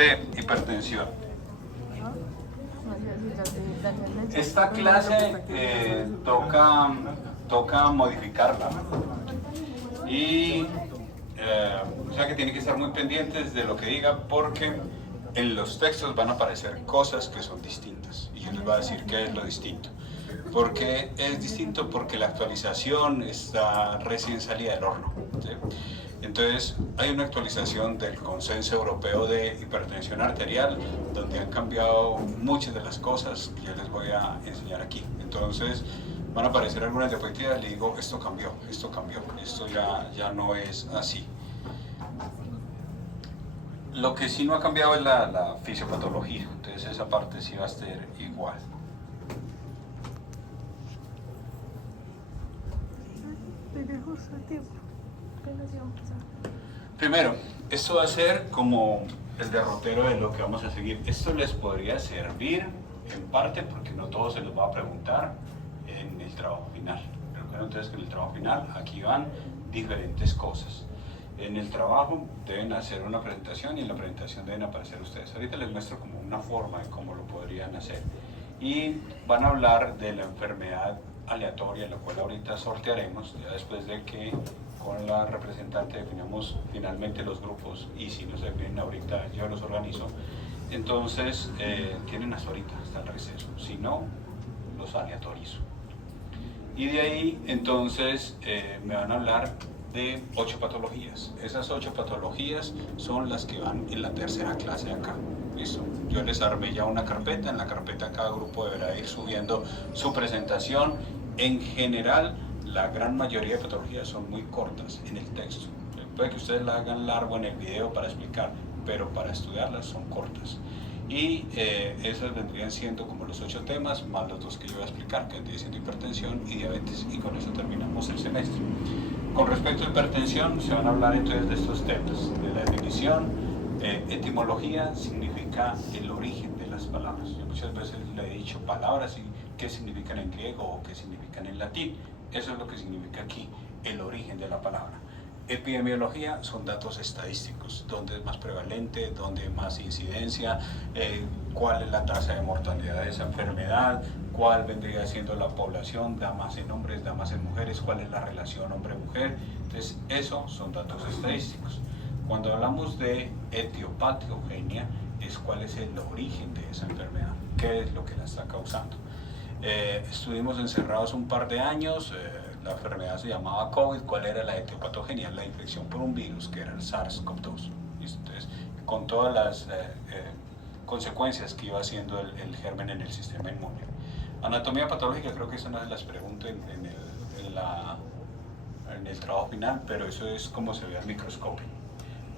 sobre hipertensión. Esta clase toca modificarla y o sea que tienen que estar muy pendientes de lo que diga, porque en los textos van a aparecer cosas que son distintas y yo les voy a decir qué es lo distinto. ¿Por qué es distinto? Porque la actualización está recién salida del horno, ¿sí? Entonces hay una actualización del Consenso Europeo de Hipertensión Arterial donde han cambiado muchas de las cosas que yo les voy a enseñar aquí. Entonces van a aparecer algunas diapositivas, le digo esto cambió, esto ya no es así. Lo que sí no ha cambiado es la fisiopatología, entonces esa parte sí va a ser igual. Primero, esto va a ser como el derrotero de lo que vamos a seguir. Esto les podría servir en parte porque no todo se los va a preguntar en el trabajo final. Recuerden entonces que en el trabajo final aquí van diferentes cosas. En el trabajo deben hacer una presentación y en la presentación deben aparecer ustedes. Ahorita les muestro como una forma de cómo lo podrían hacer. Y van a hablar de la enfermedad aleatoria, la cual ahorita sortearemos, ya después de que con la representante definamos finalmente los grupos, y si no se definen ahorita yo los organizo. Entonces tienen hasta ahorita, hasta el receso, si no, los aleatorizo. Y de ahí entonces me van a hablar de 8 patologías. Esas 8 patologías son las que van en la tercera clase de acá. ¿Listo? Yo les armé ya una carpeta, en la carpeta cada grupo deberá ir subiendo su presentación. En general, la gran mayoría de patologías son muy cortas en el texto. Puede que ustedes la hagan largo en el video para explicar, pero para estudiarlas son cortas. Y esos vendrían siendo como los 8 temas, más los 2 que yo voy a explicar, que vendrían siendo hipertensión y diabetes, y con eso terminamos el semestre. Con respecto a hipertensión, se van a hablar entonces de estos temas, de la definición. Etimología significa el origen de las palabras. Yo muchas veces le he dicho palabras y qué significan en griego o qué significan en latín. Eso es lo que significa aquí, el origen de la palabra. Epidemiología son datos estadísticos, dónde es más prevalente, dónde hay más incidencia, cuál es la tasa de mortalidad de esa enfermedad, cuál vendría siendo la población, da más en hombres, da más en mujeres, cuál es la relación hombre-mujer. Entonces, esos son datos estadísticos. Cuando hablamos de etiopatogenia, es cuál es el origen de esa enfermedad, qué es lo que la está causando. Estuvimos encerrados un par de años, la enfermedad se llamaba COVID. ¿Cuál era la etiopatogenia? La infección por un virus que era el SARS-CoV-2. Entonces, con todas las consecuencias que iba haciendo el germen en el sistema inmune. Anatomía patológica, creo que eso no se las pregunto en el trabajo final, pero eso es como se ve al microscopio.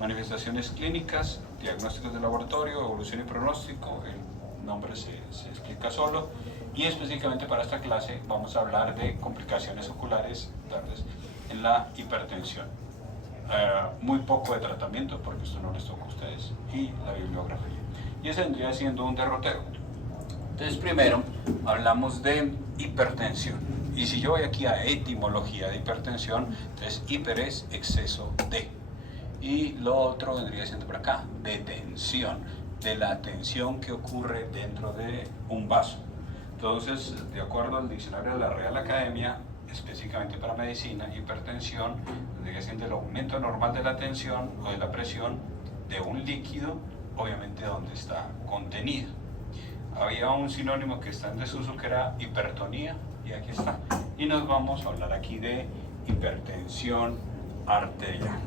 Manifestaciones clínicas, diagnósticos de laboratorio, evolución y pronóstico, el nombre se explica solo. Y específicamente para esta clase vamos a hablar de complicaciones oculares en la hipertensión. Muy poco de tratamiento, porque esto no les toca a ustedes, y la bibliografía. Y ese vendría siendo un derrotero. Entonces primero hablamos de hipertensión. Y si yo voy aquí a etimología de hipertensión, entonces hiper es exceso de. Y lo otro vendría siendo por acá, de tensión, de la tensión que ocurre dentro de un vaso. Entonces, de acuerdo al diccionario de la Real Academia, específicamente para medicina, hipertensión vendría siendo el aumento normal de la tensión o de la presión de un líquido, obviamente donde está contenido. Había un sinónimo que está en desuso que era hipertonía, y aquí está. Y nos vamos a hablar aquí de hipertensión arterial.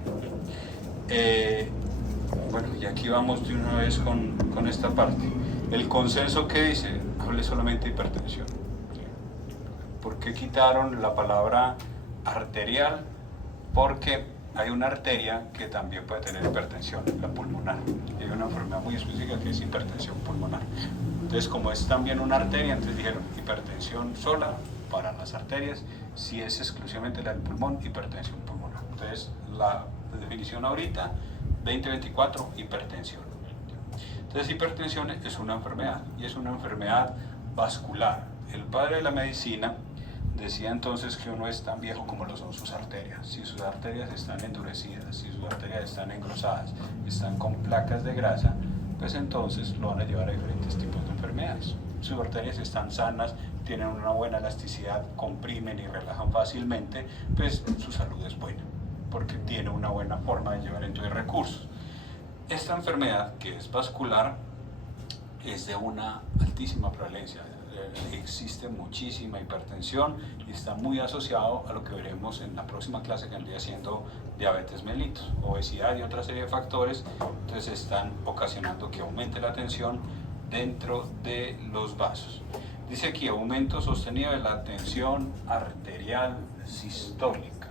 Bueno, y aquí vamos de una vez con esta parte. El consenso que dice, hable solamente de hipertensión. ¿Por qué quitaron la palabra arterial? Porque hay una arteria que también puede tener hipertensión, la pulmonar. Hay una enfermedad muy específica que es hipertensión pulmonar. Entonces, como es también una arteria, entonces dijeron hipertensión sola para las arterias. Si es exclusivamente la del pulmón, hipertensión pulmonar. Entonces, la definición ahorita, 2024, hipertensión. Entonces, hipertensión es una enfermedad, y es una enfermedad vascular. El padre de la medicina decía entonces que uno es tan viejo como lo son sus arterias. Si sus arterias están endurecidas, si sus arterias están engrosadas, están con placas de grasa, pues entonces lo van a llevar a diferentes tipos de enfermedades. Sus arterias están sanas, tienen una buena elasticidad, comprimen y relajan fácilmente, pues su salud es buena, porque tiene una buena forma de llevar entonces recursos. Esta enfermedad, que es vascular, es de una altísima prevalencia. Existe muchísima hipertensión y está muy asociado a lo que veremos en la próxima clase, que vendría siendo diabetes mellitus, obesidad y otra serie de factores. Entonces están ocasionando que aumente la tensión dentro de los vasos. Dice aquí aumento sostenido de la tensión arterial sistólica.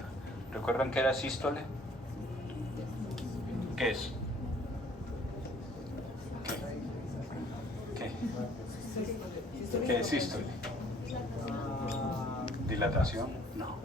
¿Recuerdan qué era sístole? ¿Qué es? ¿Qué es sístole? ¿Dilatación? No.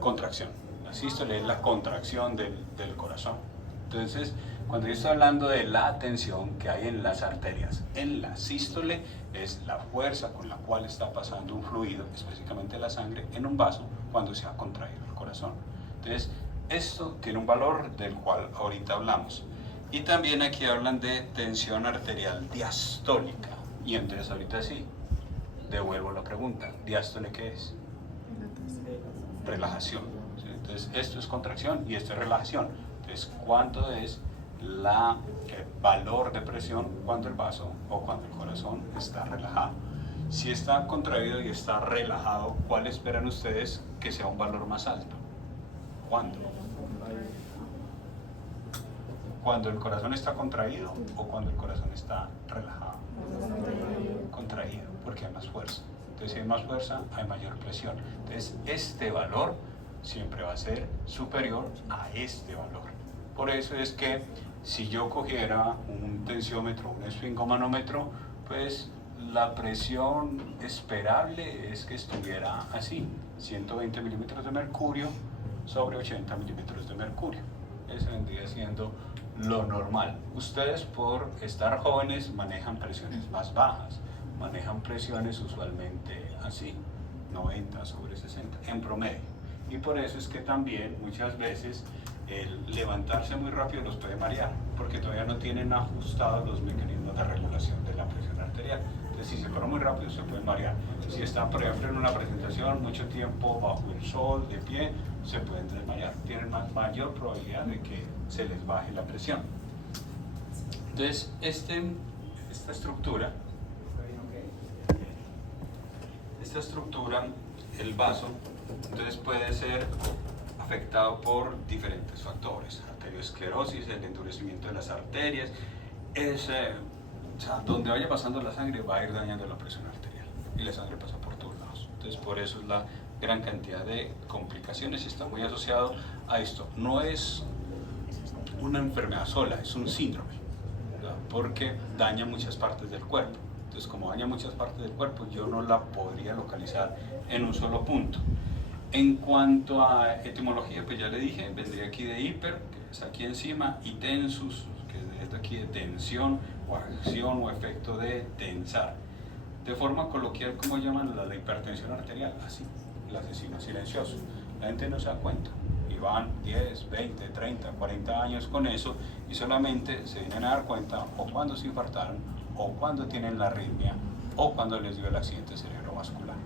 Contracción. La sístole es la contracción del corazón. Entonces, cuando yo estoy hablando de la tensión que hay en las arterias, en la sístole es la fuerza con la cual está pasando un fluido, específicamente la sangre, en un vaso cuando se ha contraído el corazón. Entonces, esto tiene un valor del cual ahorita hablamos. Y también aquí hablan de tensión arterial diastólica. Y entonces ahorita sí, devuelvo la pregunta, ¿diástole qué es? Relajación. ¿Sí? Entonces esto es contracción y esto es relajación. Entonces, ¿cuánto es el valor de presión cuando el vaso o cuando el corazón está relajado? Si está contraído y está relajado, ¿cuál esperan ustedes que sea un valor más alto? ¿Cuándo? ¿Cuando el corazón está contraído o cuando el corazón está relajado? Contraído, porque hay más fuerza. Entonces, si hay más fuerza, hay mayor presión. Entonces, este valor siempre va a ser superior a este valor. Por eso es que si yo cogiera un tensiómetro, un esfingomanómetro, pues la presión esperable es que estuviera así, 120 milímetros de mercurio sobre 80 milímetros de mercurio. Eso vendría siendo lo normal. Ustedes, por estar jóvenes, manejan presiones más bajas, manejan presiones usualmente así, 90 sobre 60 en promedio. Y por eso es que también muchas veces el levantarse muy rápido los puede marear, porque todavía no tienen ajustados los mecanismos de regulación de la presión arterial. Entonces, si se para muy rápido, se puede marear. Si están, por ejemplo, en una presentación mucho tiempo bajo el sol, de pie, se pueden desmayar. Tienen mayor probabilidad de que se les baje la presión. Entonces, esta estructura, el vaso, entonces puede ser afectado por diferentes factores: arteriosclerosis, el endurecimiento de las arterias. O sea, donde vaya pasando la sangre va a ir dañando la presión arterial y la sangre pasa por todos lados. Entonces, por eso es la gran cantidad de complicaciones y está muy asociado a esto. No es una enfermedad sola, es un síndrome, ¿verdad? Porque daña muchas partes del cuerpo. Entonces, como daña muchas partes del cuerpo, yo no la podría localizar en un solo punto. En cuanto a etimología, pues ya le dije, vendría aquí de hiper, que es aquí encima, y tensus, que es de aquí de tensión o acción o efecto de tensar. De forma coloquial, ¿cómo llaman la hipertensión arterial? Así, el asesino silencioso. La gente no se da cuenta y van 10, 20, 30, 40 años con eso y solamente se vienen a dar cuenta o cuando se infartaron o cuando tienen la arritmia o cuando les dio el accidente cerebrovascular.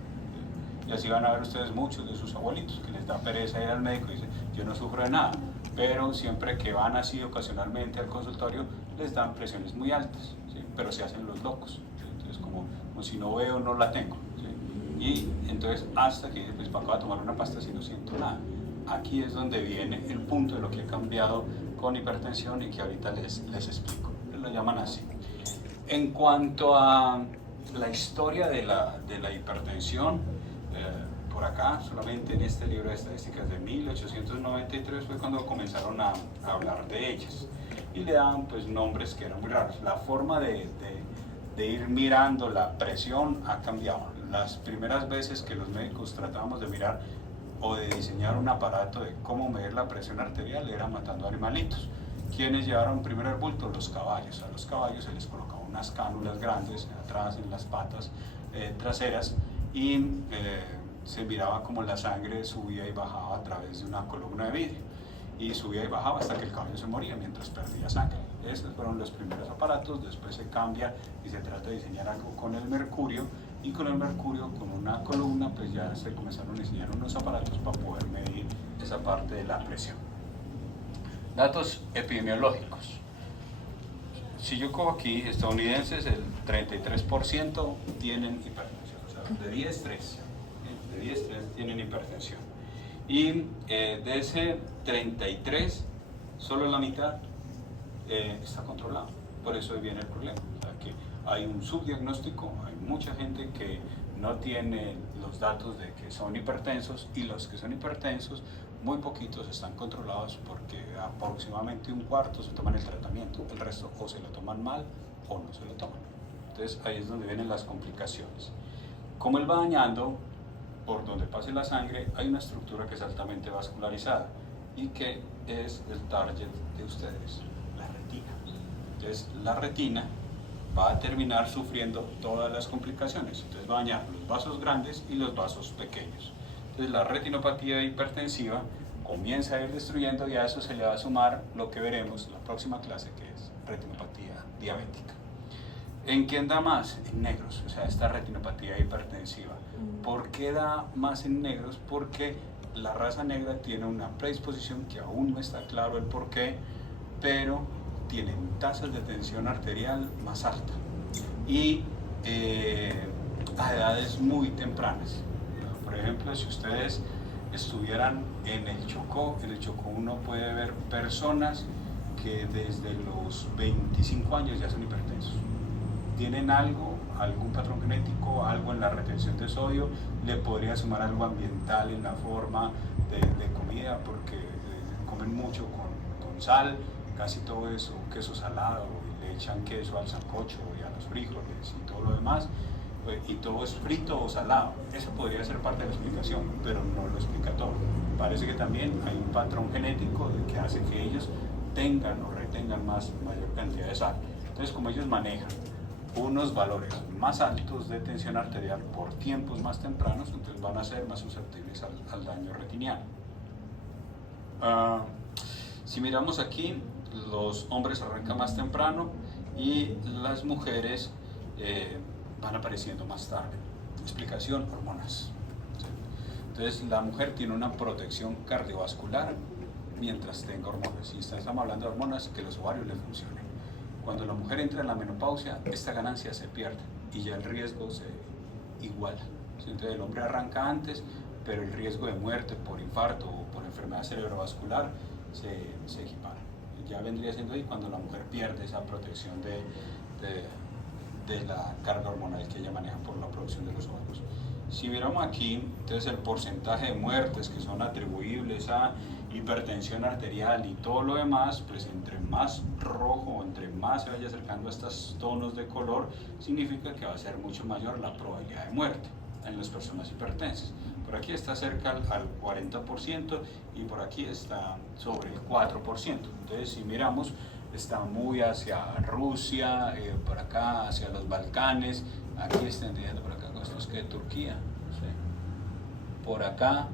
Y así van a ver ustedes muchos de sus abuelitos que les da pereza ir al médico y dicen, yo no sufro de nada, pero siempre que van así ocasionalmente al consultorio les dan presiones muy altas, ¿sí? Pero se hacen los locos, ¿sí? Entonces como si no veo no la tengo, ¿sí? Y entonces hasta que pues para acá a tomar una pasta si no siento nada. Aquí es donde viene el punto de lo que ha cambiado con hipertensión y que ahorita les explico. Lo llaman así. En cuanto a la historia de la hipertensión, por acá, solamente en este libro de estadísticas de 1893 fue cuando comenzaron a hablar de ellas y le daban pues nombres que eran muy raros. La forma de ir mirando la presión ha cambiado. Las primeras veces que los médicos tratábamos de mirar o de diseñar un aparato de cómo medir la presión arterial era matando animalitos. ¿Quiénes llevaron primero el bulto? Los caballos. A los caballos se les colocaban unas cánulas grandes atrás en las patas traseras y se miraba como la sangre subía y bajaba a través de una columna de vidrio y subía y bajaba hasta que el caballo se moría mientras perdía sangre. Esos fueron los primeros aparatos, después se cambia y se trata de diseñar algo con el mercurio, y con el mercurio, con una columna, pues ya se comenzaron a diseñar unos aparatos para poder medir esa parte de la presión. Datos epidemiológicos. Si yo cojo aquí estadounidenses, el 33% tienen hipertensión, o sea, de 10, 3. De 10, 3 tienen hipertensión. Y de ese 33, solo la mitad está controlado. Por eso viene el problema. O sea, que hay un subdiagnóstico, hay mucha gente que no tiene los datos de que son hipertensos, y los que son hipertensos, muy poquitos están controlados porque aproximadamente un cuarto se toman el tratamiento, el resto o se lo toman mal o no se lo toman. Entonces ahí es donde vienen las complicaciones. Como él va dañando, por donde pase la sangre, hay una estructura que es altamente vascularizada y que es el target de ustedes, la retina. Entonces la retina va a terminar sufriendo todas las complicaciones. Entonces va a dañar los vasos grandes y los vasos pequeños. Entonces la retinopatía hipertensiva comienza a ir destruyendo, y a eso se le va a sumar lo que veremos en la próxima clase, que es retinopatía diabética. ¿En quién da más? En negros, o sea, esta retinopatía hipertensiva. ¿Por qué da más en negros? Porque la raza negra tiene una predisposición que aún no está claro el por qué, pero tienen tasas de tensión arterial más alta y a edades muy tempranas. Por ejemplo, si ustedes estuvieran en el Chocó uno puede ver personas que desde los 25 años ya son hipertensos. Tienen algún patrón genético, algo en la retención de sodio, le podría sumar algo ambiental en la forma de comida, porque comen mucho con sal, casi todo eso, queso salado, y le echan queso al sancocho y a los frijoles y todo lo demás, y todo es frito o salado. Eso podría ser parte de la explicación, pero no lo explica todo. Parece que también hay un patrón genético que hace que ellos tengan o retengan mayor cantidad de sal. Entonces, como ellos manejan unos valores más altos de tensión arterial por tiempos más tempranos, entonces van a ser más susceptibles al daño retiniano. Si miramos aquí, los hombres arrancan más temprano y las mujeres van apareciendo más tarde. Explicación: hormonas. Entonces la mujer tiene una protección cardiovascular mientras tenga hormonas, y estamos hablando de hormonas, que los ovarios le funcionen. Cuando la mujer entra en la menopausia, esta ganancia se pierde y ya el riesgo se iguala. Entonces el hombre arranca antes, pero el riesgo de muerte por infarto o por enfermedad cerebrovascular se equipara. Ya vendría siendo ahí cuando la mujer pierde esa protección de la carga hormonal que ella maneja por la producción de los ovarios. Si viéramos aquí, entonces el porcentaje de muertes que son atribuibles a hipertensión arterial y todo lo demás, pues entre más rojo, entre más se vaya acercando a estos tonos de color, significa que va a ser mucho mayor la probabilidad de muerte en las personas hipertensas. Por aquí está cerca al 40% y por aquí está sobre el 4%. Entonces, si miramos, está muy hacia Rusia, por acá hacia los Balcanes, aquí extendiendo por acá con estos que de Turquía, ¿sí? Por acá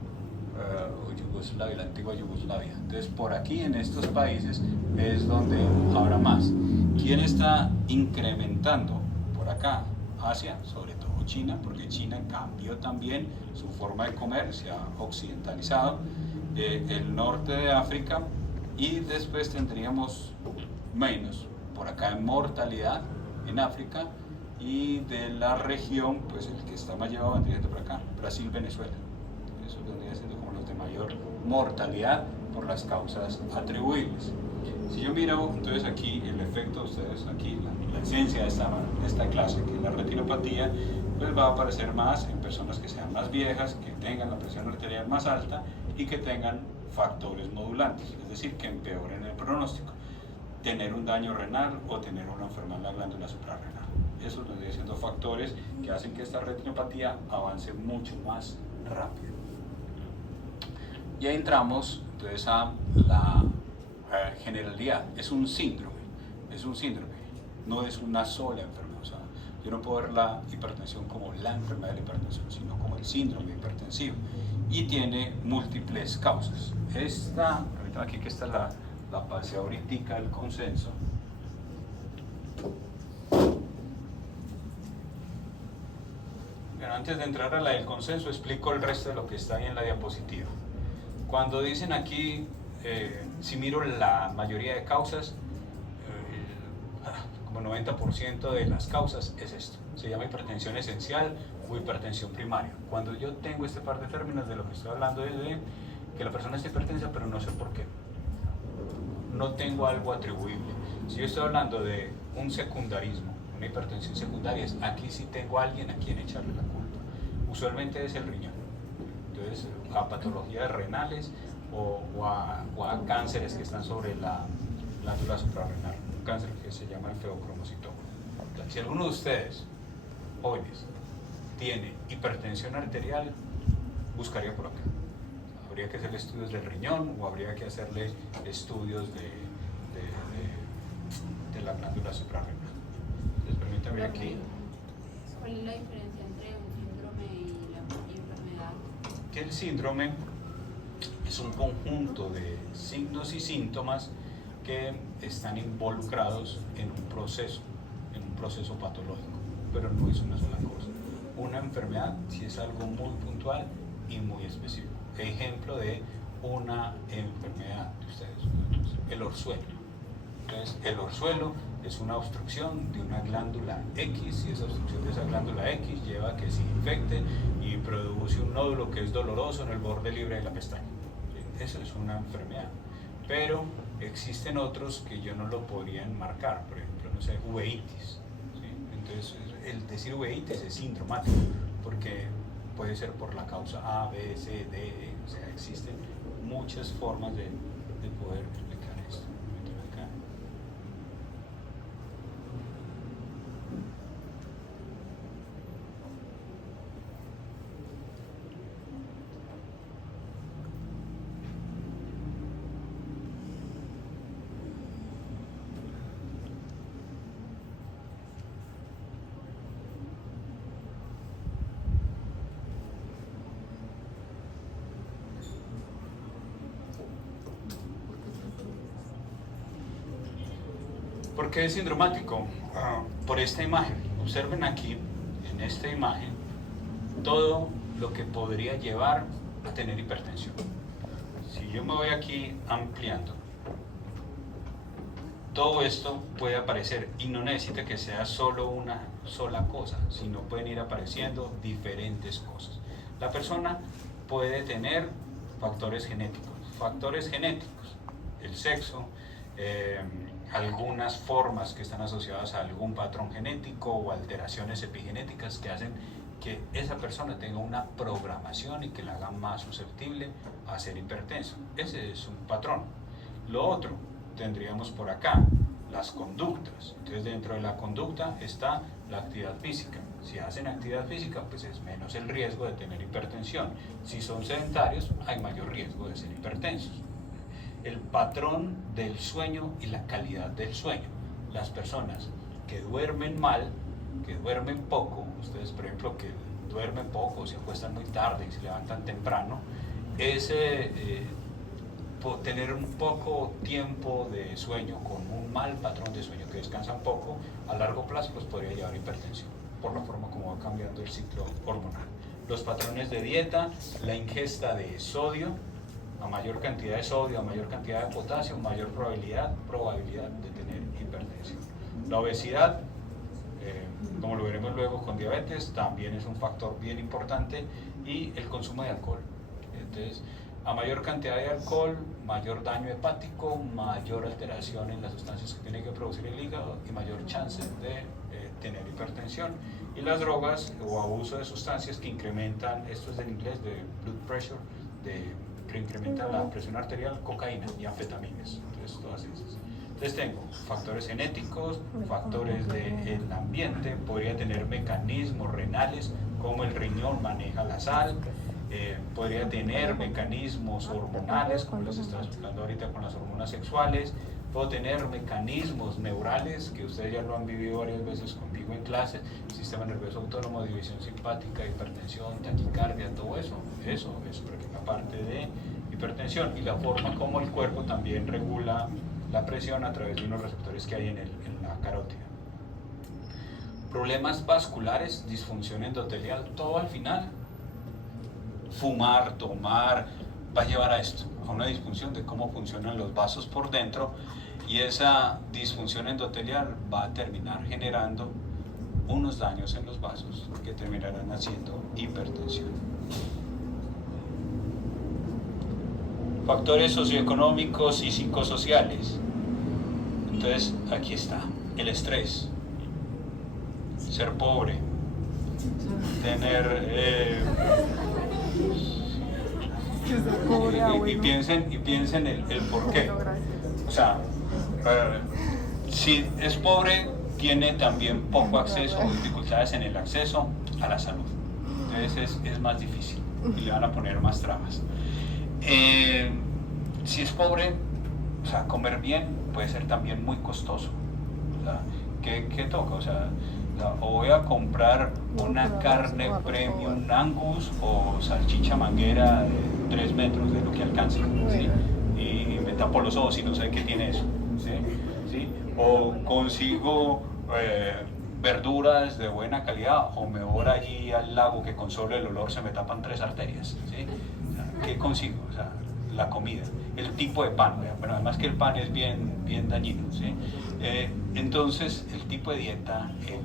Yugoslavia, la antigua Yugoslavia. Entonces, por aquí en estos países es donde habrá más. ¿Quién está incrementando? Por acá, Asia, sobre todo China, porque China cambió también su forma de comer, se ha occidentalizado, el norte de África, y después tendríamos menos por acá en mortalidad en África, y de la región, pues el que está más llevado vendría por acá, Brasil, Venezuela. Eso vendría siendo como los de mayor mortalidad por las causas atribuibles. Si yo miro entonces aquí el efecto, ustedes aquí, la esencia de esta clase, que es la retinopatía, pues va a aparecer más en personas que sean más viejas, que tengan la presión arterial más alta y que tengan factores modulantes, es decir, que empeoren el pronóstico. Tener un daño renal o tener una enfermedad en la glándula suprarrenal. Esos vendrían siendo factores que hacen que esta retinopatía avance mucho más rápido. Y ahí entramos entonces a la generalidad. Es un síndrome, no es una sola enfermedad. O sea, yo no puedo ver la hipertensión como la enfermedad de la hipertensión, sino como el síndrome hipertensivo, y tiene múltiples causas. Ahorita aquí que está la base ahorita del consenso, antes de entrar a la del consenso, explico el resto de lo que está ahí en la diapositiva. Cuando dicen aquí, si miro la mayoría de causas, como 90% de las causas es esto. Se llama hipertensión esencial o hipertensión primaria. Cuando yo tengo este par de términos, de lo que estoy hablando es de que la persona está hipertensa, pero no sé por qué. No tengo algo atribuible. Si yo estoy hablando de un secundarismo, una hipertensión secundaria, aquí sí tengo a alguien a quien echarle la culpa. Usualmente es el riñón. Entonces, a patologías renales o a cánceres que están sobre la glándula suprarrenal. Un cáncer que se llama el feocromocitoma. Si alguno de ustedes, jóvenes, tiene hipertensión arterial, buscaría por acá. Habría que hacerle estudios del riñón o habría que hacerle estudios de la glándula suprarrenal. Entonces, permítanme aquí. ¿Cuál es la diferencia entre un síndrome y la enfermedad? Que el síndrome es un conjunto de signos y síntomas que están involucrados en un proceso patológico, pero no es una sola cosa. Una enfermedad sí es algo muy puntual y muy específico. Ejemplo de una enfermedad de ustedes, el orzuelo. Entonces, el orzuelo es una obstrucción de una glándula X y esa obstrucción de esa glándula X lleva a que se infecte y produce un nódulo que es doloroso en el borde libre de la pestaña. Eso es una enfermedad. Pero existen otros que yo no lo podría enmarcar, por ejemplo, no sé, uveitis. ¿Sí? Entonces, el decir uveitis es sindromático, porque puede ser por la causa A, B, C, D, E, o sea, existen muchas formas de poder explicar esto. Acá. ¿Por qué es sindromático? Por esta imagen. Observen aquí, en esta imagen, todo lo que podría llevar a tener hipertensión. Si yo me voy aquí ampliando, todo esto puede aparecer y no necesita que sea solo una sola cosa, sino pueden ir apareciendo diferentes cosas. La persona puede tener factores genéticos, el sexo, algunas formas que están asociadas a algún patrón genético o alteraciones epigenéticas que hacen que esa persona tenga una programación y que la haga más susceptible a ser hipertenso. Ese es un patrón. Lo otro, tendríamos por acá las conductas. Entonces, dentro de la conducta está la actividad física. Si hacen actividad física, pues es menos el riesgo de tener hipertensión. Si son sedentarios, hay mayor riesgo de ser hipertensos. El patrón del sueño y la calidad del sueño. Las personas que duermen mal, que duermen poco, ustedes por ejemplo que duermen poco, se acuestan muy tarde y se levantan temprano, tener un poco tiempo de sueño con un mal patrón de sueño, que descansan poco, a largo plazo los podría llevar a hipertensión, por la forma como va cambiando el ciclo hormonal. Los patrones de dieta, la ingesta de sodio, a mayor cantidad de sodio, a mayor cantidad de potasio, mayor probabilidad de tener hipertensión. La obesidad, como lo veremos luego con diabetes, también es un factor bien importante, y el consumo de alcohol. Entonces, a mayor cantidad de alcohol, mayor daño hepático, mayor alteración en las sustancias que tiene que producir el hígado y mayor chance de tener hipertensión. Y las drogas o abuso de sustancias que incrementan, esto es del inglés de blood pressure, que incrementan la presión arterial, cocaína y anfetaminas. Entonces, todas esas. Entonces tengo factores genéticos, factores del ambiente, podría tener mecanismos renales, como el riñón maneja la sal, podría tener mecanismos hormonales, como les estaba explicando ahorita con las hormonas sexuales, puedo tener mecanismos neurales, que ustedes ya lo han vivido varias veces conmigo en clase, sistema nervioso autónomo, división simpática, hipertensión, taquicardia, todo eso es una parte de hipertensión, y la forma como el cuerpo también regula la presión a través de unos receptores que hay en la carótida. Problemas vasculares, disfunción endotelial, todo al final. Fumar, tomar, va a llevar a esto, a una disfunción de cómo funcionan los vasos por dentro, y esa disfunción endotelial va a terminar generando unos daños en los vasos que terminarán haciendo hipertensión. Factores socioeconómicos y psicosociales. Entonces, aquí está, el estrés, ser pobre, tener... y piensen el por qué. O sea, si es pobre, tiene también poco acceso o dificultades en el acceso a la salud. Entonces es más difícil y le van a poner más trabas. Si es pobre, o sea, comer bien puede ser también muy costoso. O sea, ¿qué toca? O sea, o voy a comprar una carne premium Angus o salchicha manguera de 3 metros de lo que alcance, ¿sí? Y me tapo los ojos y no sé qué tiene eso, ¿sí? O consigo verduras de buena calidad, o me voy allí al lago que con solo el olor se me tapan 3 arterias, ¿sí? O sea, ¿qué consigo? O sea, la comida, el tipo de pan, bueno, además que el pan es bien dañino, ¿sí? Entonces el tipo de dieta, el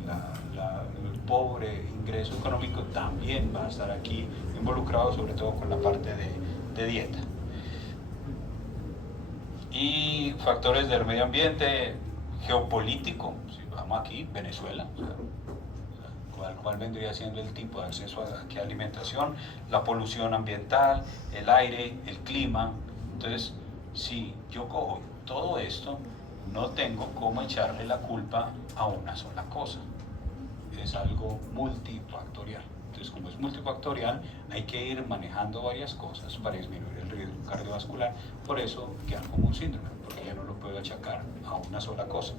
pobre ingreso económico también va a estar aquí involucrado, sobre todo con la parte de dieta. Y factores del medio ambiente, geopolítico, si vamos aquí, Venezuela, o sea, cuál vendría siendo el tipo de acceso a alimentación, la polución ambiental, el aire, el clima. Entonces, si yo cojo todo esto, no tengo cómo echarle la culpa a una sola cosa. Es algo multifactorial. Entonces, como es multifactorial, hay que ir manejando varias cosas para disminuir el riesgo cardiovascular. Por eso queda como un síndrome, porque ya no lo puedo achacar a una sola cosa.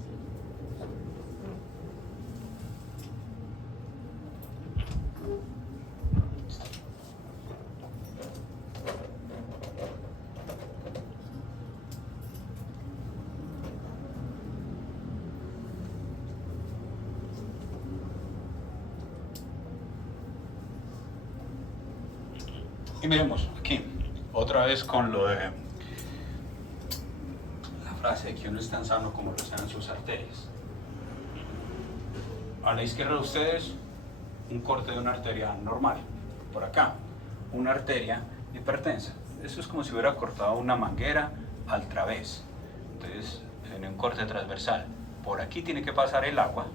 Y miremos aquí, otra vez con lo de la frase de que uno es tan sano como lo están sus arterias. A la izquierda de ustedes, un corte de una arteria normal. Por acá, una arteria hipertensa. Eso es como si hubiera cortado una manguera al través. Entonces, en un corte transversal. Por aquí tiene que pasar el agua,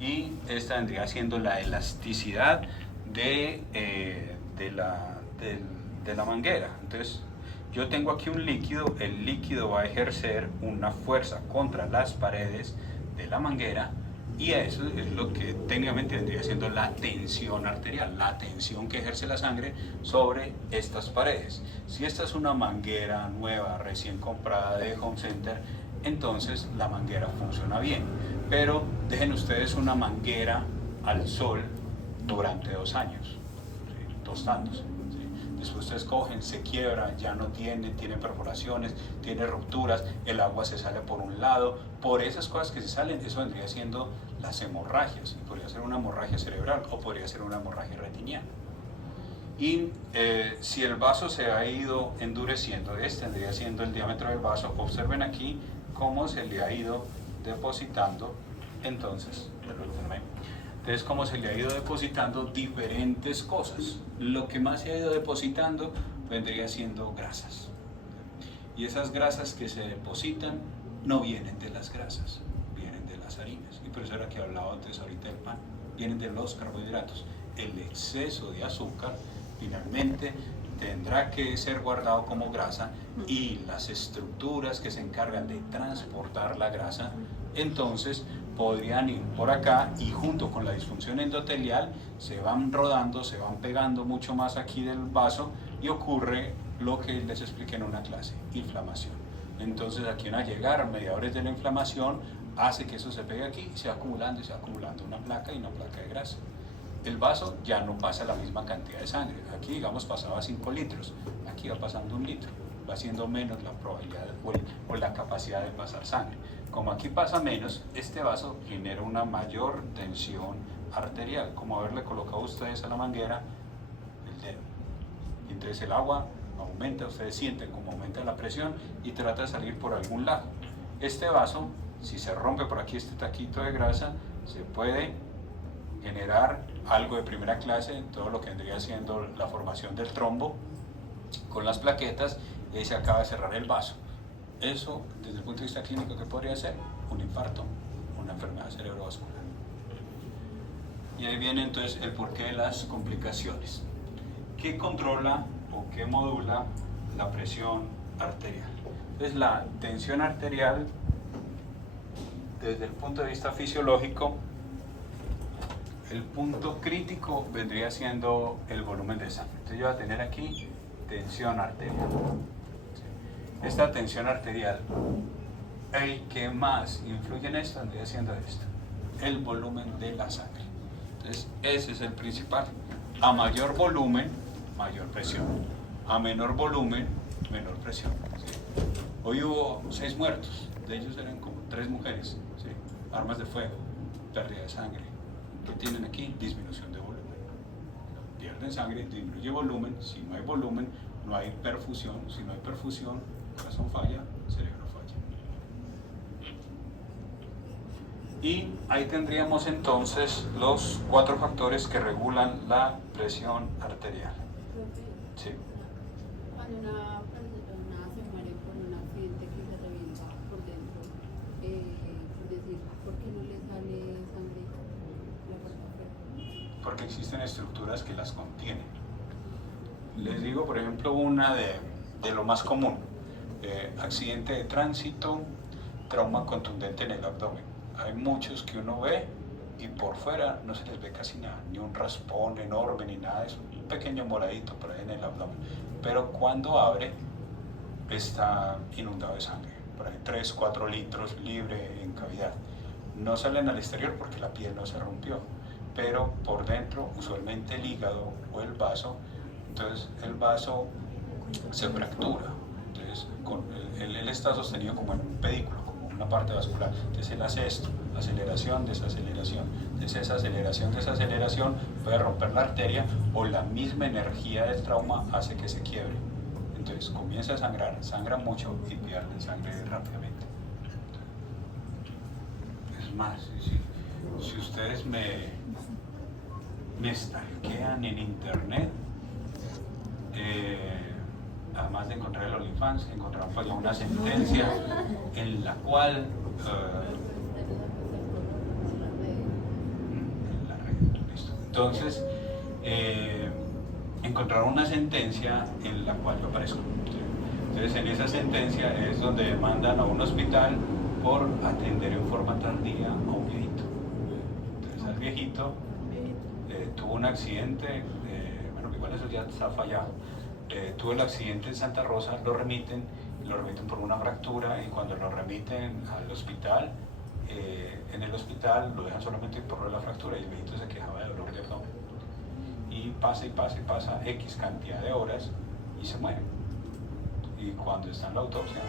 y esta vendría siendo la elasticidad de la manguera. Entonces, yo tengo aquí un líquido, el líquido va a ejercer una fuerza contra las paredes de la manguera, y eso es lo que técnicamente vendría siendo la tensión arterial, la tensión que ejerce la sangre sobre estas paredes. Si esta es una manguera nueva, recién comprada de Home Center, entonces la manguera funciona bien, pero dejen ustedes una manguera al sol durante 2 años, ¿sí? Tostándose. Después ustedes cogen, se quiebra, ya no tiene perforaciones, tiene rupturas, el agua se sale por un lado. Por esas cosas que se salen, eso vendría siendo las hemorragias. Podría ser una hemorragia cerebral o podría ser una hemorragia retiniana. Y si el vaso se ha ido endureciendo, este vendría siendo el diámetro del vaso. Observen aquí cómo se le ha ido depositando, entonces cómo se le ha ido depositando diferentes cosas. Lo que más se ha ido depositando vendría siendo grasas. Y esas grasas que se depositan no vienen de las grasas, vienen de las harinas. Y por eso era que hablaba antes ahorita del pan. Vienen de los carbohidratos. El exceso de azúcar finalmente tendrá que ser guardado como grasa, y las estructuras que se encargan de transportar la grasa, entonces podrían ir por acá, y junto con la disfunción endotelial se van rodando, se van pegando mucho más aquí del vaso, y ocurre lo que les expliqué en una clase, inflamación. Entonces aquí van a llegar mediadores de la inflamación, hace que eso se pegue aquí, y se va acumulando y se va acumulando una placa, y una placa de grasa. El vaso ya no pasa la misma cantidad de sangre. Aquí, digamos, pasaba 5 litros, aquí va pasando 1 litro, va siendo menos la probabilidad o la capacidad de pasar sangre. Como aquí pasa menos, este vaso genera una mayor tensión arterial, como haberle colocado a ustedes a la manguera el dedo. Y entonces el agua aumenta, ustedes sienten como aumenta la presión y trata de salir por algún lado. Este vaso, si se rompe por aquí este taquito de grasa, se puede generar algo de primera clase en todo lo que vendría siendo la formación del trombo con las plaquetas, y ahí se acaba de cerrar el vaso. Eso, desde el punto de vista clínico, ¿qué podría ser? Un infarto, una enfermedad cerebrovascular. Y ahí viene entonces el porqué de las complicaciones. ¿Qué controla o qué modula la presión arterial? Entonces la tensión arterial, desde el punto de vista fisiológico, el punto crítico vendría siendo el volumen de sangre. Entonces yo voy a tener aquí tensión arterial. Esta tensión arterial, el que más influye en esto vendría siendo esto, el volumen de la sangre. Entonces ese es el principal. A mayor volumen, mayor presión. A menor volumen, menor presión. ¿Sí? Hoy hubo 6 muertos, de ellos eran como 3 mujeres. ¿Sí? Armas de fuego, pérdida de sangre. ¿Qué tienen aquí? Disminución de volumen. Pierden sangre, disminuye volumen. Si no hay volumen, no hay perfusión. Si no hay perfusión, corazón falla, cerebro falla. Y ahí tendríamos entonces los 4 factores que regulan la presión arterial. ¿Sí? Cuando una persona se muere por un accidente que se revienta por dentro, por decir, ¿por qué no le sale sangre la parte afuera? Porque existen estructuras que las contienen. Les digo, por ejemplo, una de lo más común. Accidente de tránsito, trauma contundente en el abdomen. Hay muchos que uno ve y por fuera no se les ve casi nada, ni un raspón enorme ni nada, es un pequeño moradito por ahí en el abdomen. Pero cuando abre, está inundado de sangre, por ahí 3-4 litros libre en cavidad. No salen al exterior porque la piel no se rompió, pero por dentro, usualmente el hígado o el vaso, entonces el vaso se fractura. Entonces él está sostenido como en un pedículo, como una parte vascular. Entonces él hace esto, aceleración, desaceleración. Entonces esa aceleración, desaceleración puede romper la arteria o la misma energía del trauma hace que se quiebre. Entonces comienza a sangrar, sangra mucho y pierden sangre rápidamente. Es más, si ustedes me stalkean en internet, además de encontrar el OnlyFans, encontraron una sentencia en la cual en la red, listo. Entonces encontraron una sentencia en la cual yo aparezco. Entonces en esa sentencia es donde demandan a un hospital por atender en forma tardía a un viejito. Entonces al viejito tuvo un accidente, bueno, igual eso ya está fallado. Tuvo el accidente en Santa Rosa, lo remiten por una fractura y cuando lo remiten al hospital, en el hospital lo dejan solamente por la fractura y el viejito se quejaba de dolor de abdomen. Y pasa X cantidad de horas y se muere. Y cuando está en la autopsia,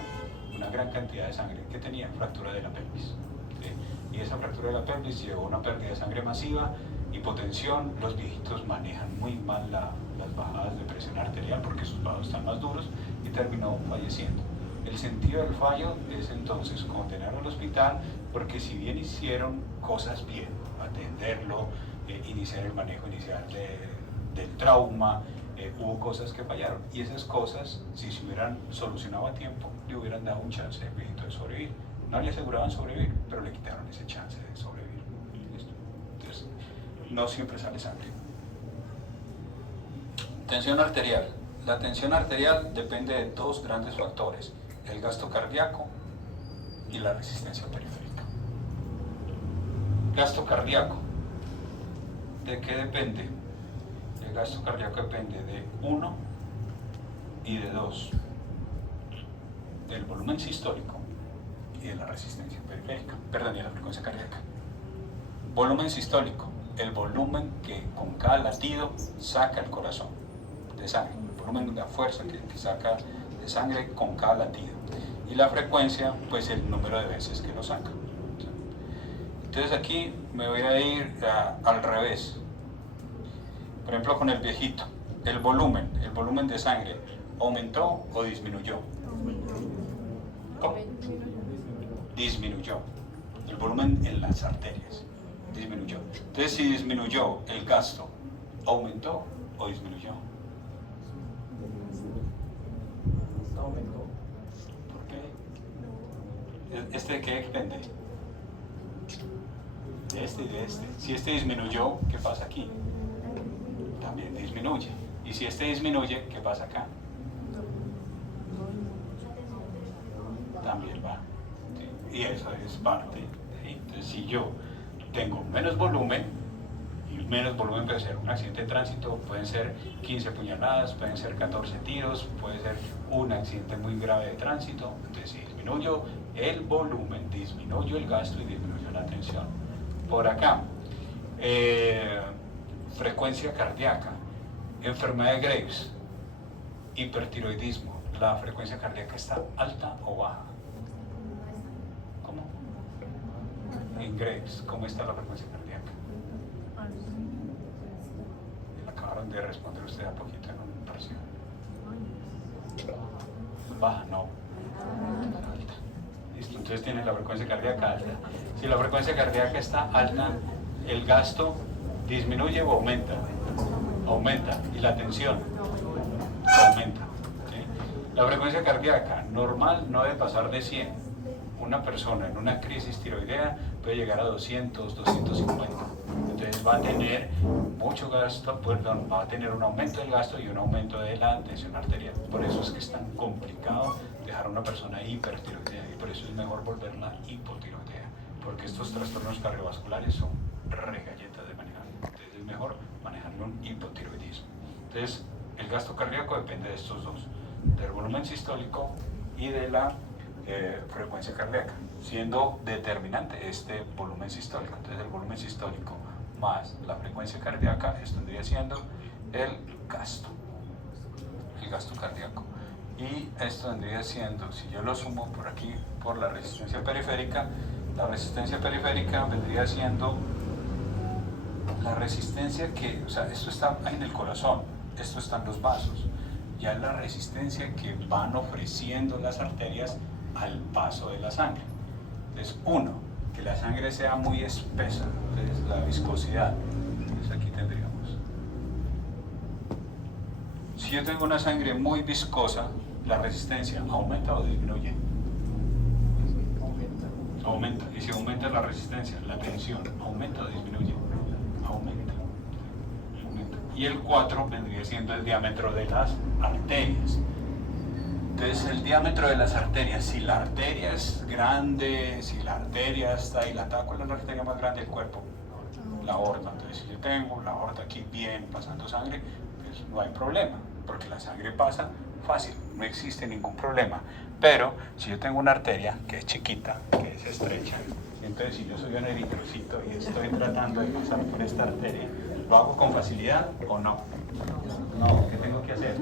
una gran cantidad de sangre que tenía, fractura de la pelvis. ¿Sí? Y esa fractura de la pelvis llevó a una pérdida de sangre masiva, hipotensión. Los viejitos manejan muy mal las bajadas de presión arterial porque sus vasos están más duros y terminó falleciendo. El sentido del fallo es entonces contenerlo al hospital porque si bien hicieron cosas bien, atenderlo, iniciar el manejo inicial del trauma, hubo cosas que fallaron y esas cosas, si se hubieran solucionado a tiempo, le hubieran dado un chance al viejito de sobrevivir. No le aseguraban sobrevivir, pero le quitaron ese chance de sobrevivir. ¿Listo? Entonces, no siempre sale sangre. Tensión arterial. La tensión arterial depende de 2 grandes factores, el gasto cardíaco y la resistencia periférica. Gasto cardíaco. ¿De qué depende? El gasto cardíaco depende de 1 y de 2, del volumen sistólico y de la resistencia periférica, perdón, y de la frecuencia cardíaca. Volumen sistólico, el volumen que con cada latido saca el corazón de sangre, el volumen de la fuerza que saca de sangre con cada latido. y la frecuencia, pues el número de veces que lo saca. Entonces aquí me voy a ir al revés. Por ejemplo, con el viejito, el volumen de sangre, ¿aumentó o disminuyó? ¿Cómo? Disminuyó. El volumen en las arterias disminuyó. Entonces, si disminuyó el gasto, ¿aumentó o disminuyó? Aumentó. ¿Por qué? ¿Este de qué depende? De este y de este. Si este disminuyó, ¿qué pasa aquí? También disminuye. Y si este disminuye, ¿qué pasa acá? También va. ¿Sí? Y eso es parte. ¿Sí? Entonces, si yo tengo menos volumen, y menos volumen puede ser un accidente de tránsito, pueden ser 15 puñaladas, pueden ser 14 tiros, puede ser un accidente muy grave de tránsito. Entonces, si disminuyo el volumen, disminuyo el gasto y disminuyo la tensión. Por acá, frecuencia cardíaca, enfermedad de Graves, hipertiroidismo. ¿La frecuencia cardíaca está alta o baja? ¿Cómo? En Graves, ¿cómo está la frecuencia cardíaca? Le acabaron de responder usted a poquito en un parcial. Baja, no. Alta. Listo, entonces tiene la frecuencia cardíaca alta. Si la frecuencia cardíaca está alta, el gasto disminuye o aumenta. Aumenta. Y la tensión aumenta. ¿Sí? La frecuencia cardíaca normal no debe pasar de 100. Una persona en una crisis tiroidea puede llegar a 200, 250. Entonces va a tener mucho gasto, perdón, va a tener un aumento del gasto y un aumento de la tensión arterial. Por eso es que es tan complicado dejar a una persona hipertiroidea y por eso es mejor volverla hipotiroidea, porque estos trastornos cardiovasculares son regalletas de manejar. Entonces es mejor manejarlo un hipotiroidismo. Entonces el gasto cardíaco depende de estos dos, del volumen sistólico y de la frecuencia cardíaca, siendo determinante este volumen sistólico. Entonces el volumen sistólico más la frecuencia cardíaca, esto vendría siendo el gasto cardíaco. Y esto vendría siendo, si yo lo sumo por aquí, por la resistencia periférica, la resistencia periférica vendría siendo la resistencia que, o sea, esto está ahí en el corazón, esto está en los vasos, ya es la resistencia que van ofreciendo las arterias al paso de la sangre. Entonces, uno, que la sangre sea muy espesa, entonces la viscosidad. Entonces aquí tendríamos, si yo tengo una sangre muy viscosa, la resistencia aumenta o disminuye. Aumenta. Y si aumenta la resistencia, la tensión aumenta o disminuye. Aumenta. Y el 4 vendría siendo el diámetro de las arterias. Entonces el diámetro de las arterias, si la arteria es grande, si la arteria está dilatada, ¿cuál es la arteria más grande del cuerpo? La aorta. Entonces si yo tengo la aorta aquí bien pasando sangre, pues no hay problema, porque la sangre pasa fácil, no existe ningún problema. Pero si yo tengo una arteria que es chiquita, que es estrecha, entonces si yo soy un eritrocito y estoy tratando de pasar por esta arteria, ¿lo hago con facilidad o no? No, ¿qué tengo que hacer?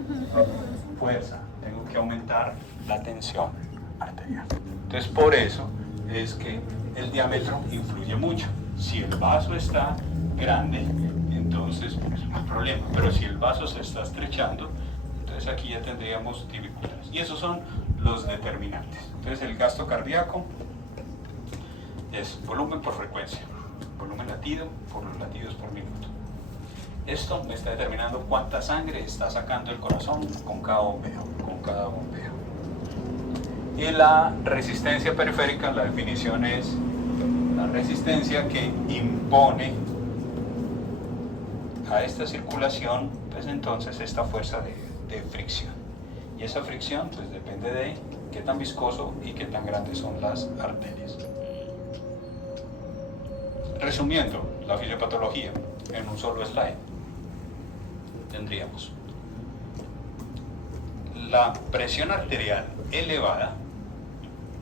Fuerza. Tengo que aumentar la tensión arterial. Entonces, por eso es que el diámetro influye mucho. Si el vaso está grande, entonces pues, no hay problema. Pero si el vaso se está estrechando, entonces aquí ya tendríamos dificultades. Y esos son los determinantes. Entonces, el gasto cardíaco es volumen por frecuencia, volumen latido por los latidos por minuto. Esto me está determinando cuánta sangre está sacando el corazón con cada bombeo, Y la resistencia periférica, la definición es la resistencia que impone a esta circulación, pues entonces esta fuerza de fricción. Y esa fricción pues depende de qué tan viscoso y qué tan grandes son las arterias. Resumiendo la fisiopatología en un solo slide, tendríamos la presión arterial elevada,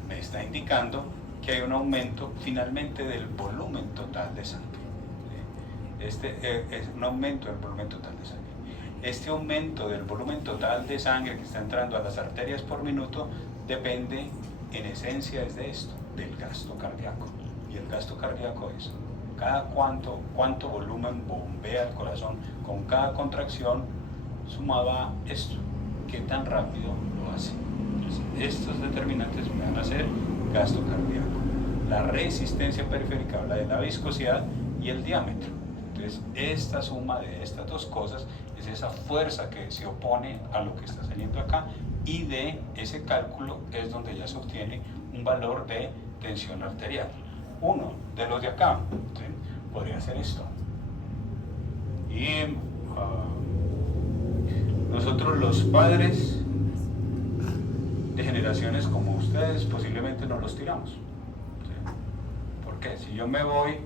me está indicando que hay un aumento finalmente del volumen total de sangre. Este es un aumento del volumen total de sangre. Este aumento del volumen total de sangre que está entrando a las arterias por minuto depende en esencia es de esto, del gasto cardíaco. Y el gasto cardíaco es cuánto volumen bombea el corazón con cada contracción sumado a esto, qué tan rápido lo hace. Entonces, estos determinantes van a ser gasto cardíaco. La resistencia periférica habla de la viscosidad y el diámetro. Entonces, esta suma de estas dos cosas es esa fuerza que se opone a lo que está saliendo acá, y de ese cálculo es donde ya se obtiene un valor de tensión arterial. Uno de los de acá, ¿sí?, podría ser esto. Y nosotros los padres de generaciones como ustedes posiblemente no los tiramos. ¿Sí? ¿Por qué? Si yo me voy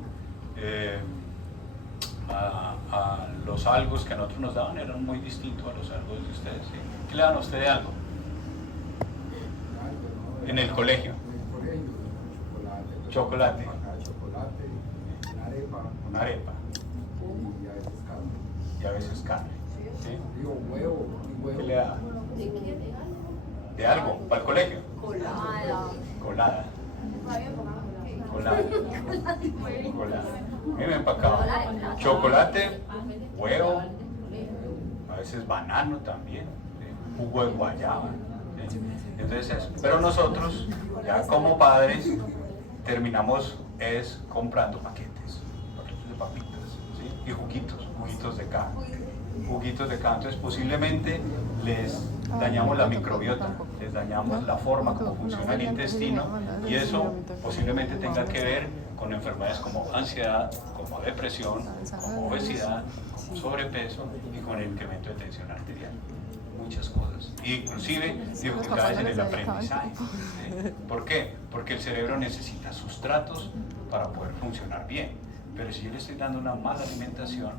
a los algos que a nosotros nos daban, eran muy distintos a los algos de ustedes. ¿Sí? ¿Qué le dan a usted de algo? En el colegio. Chocolate. Chocolate, una arepa. Una arepa. Y a veces carne. Y a veces carne. ¿Sí? Digo, huevo. ¿Qué le da? ¿De algo? ¿Para el colegio? Colada. Colada. Colada. Colada. Miren para acá. Chocolate, huevo, a veces banano también, ¿sí? Jugo de guayaba. ¿Sí? Entonces eso. Pero nosotros, ya como padres, terminamos comprando paquetes de papitas, ¿sí? Y juguitos de cada. Entonces posiblemente les dañamos la microbiota, les dañamos la forma como funciona el intestino, y eso posiblemente tenga que ver con enfermedades como ansiedad, como depresión, como obesidad, como sobrepeso y con el incremento de tensión arterial. Muchas cosas, inclusive dificultades en el aprendizaje. ¿Sí? ¿Por qué? Porque el cerebro necesita sustratos para poder funcionar bien, pero si yo le estoy dando una mala alimentación,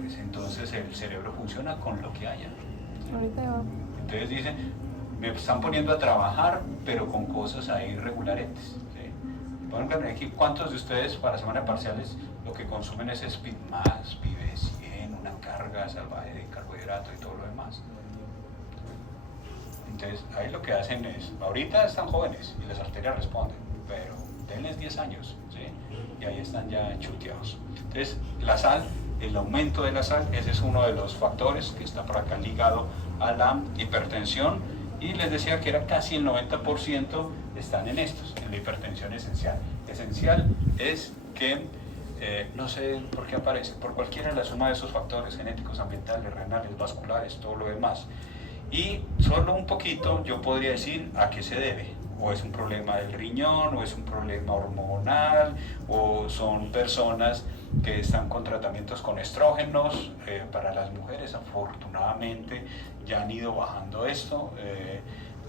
pues entonces el cerebro funciona con lo que haya. ¿Sí? Entonces dicen, me están poniendo a trabajar, pero con cosas ahí regularetes. ¿Sí? Por ejemplo, aquí, ¿cuántos de ustedes para semana de parciales lo que consumen es Speed Max, Pibe 100, una carga salvaje de carbohidratos y todo lo demás? Entonces, ahí lo que hacen es, ahorita están jóvenes y las arterias responden, pero denles 10 años, ¿sí? Y ahí están ya chuteados. Entonces, la sal, el aumento de la sal, ese es uno de los factores que está por acá ligado a la hipertensión, y les decía que era casi el 90% están en estos, en la hipertensión esencial. Esencial es que, no sé por qué aparece, por cualquiera de la suma de esos factores genéticos, ambientales, renales, vasculares, todo lo demás. Y solo un poquito yo podría decir a qué se debe. O es un problema del riñón, o es un problema hormonal, o son personas que están con tratamientos con estrógenos. Para las mujeres, afortunadamente, ya han ido bajando esto.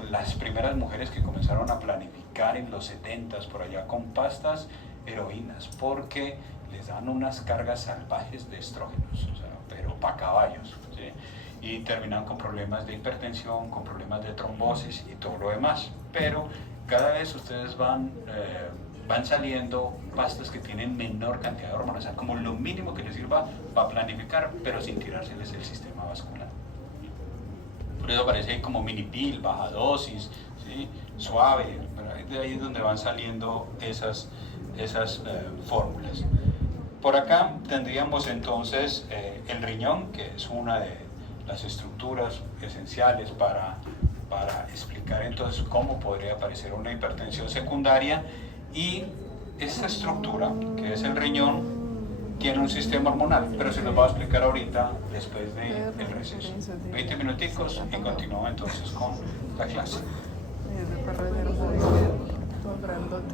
Las primeras mujeres que comenzaron a planificar en los 70s por allá con pastas heroínas, porque les dan unas cargas salvajes de estrógenos, o sea, pero para caballos, ¿sí? Y terminan con problemas de hipertensión, con problemas de trombosis y todo lo demás. Pero cada vez ustedes van saliendo pastas que tienen menor cantidad de hormonas, o sea, como lo mínimo que les sirva para planificar, pero sin tirárseles el sistema vascular. Por eso aparece ahí como mini pill, baja dosis, ¿sí? Suave, pero de ahí es donde van saliendo esas fórmulas. Por acá tendríamos entonces el riñón, que es una de las estructuras esenciales para explicar entonces cómo podría aparecer una hipertensión secundaria, y esta estructura, que es el riñón, tiene un sistema hormonal, pero se los voy a explicar ahorita después del receso. 20 minuticos y continuamos entonces con la clase.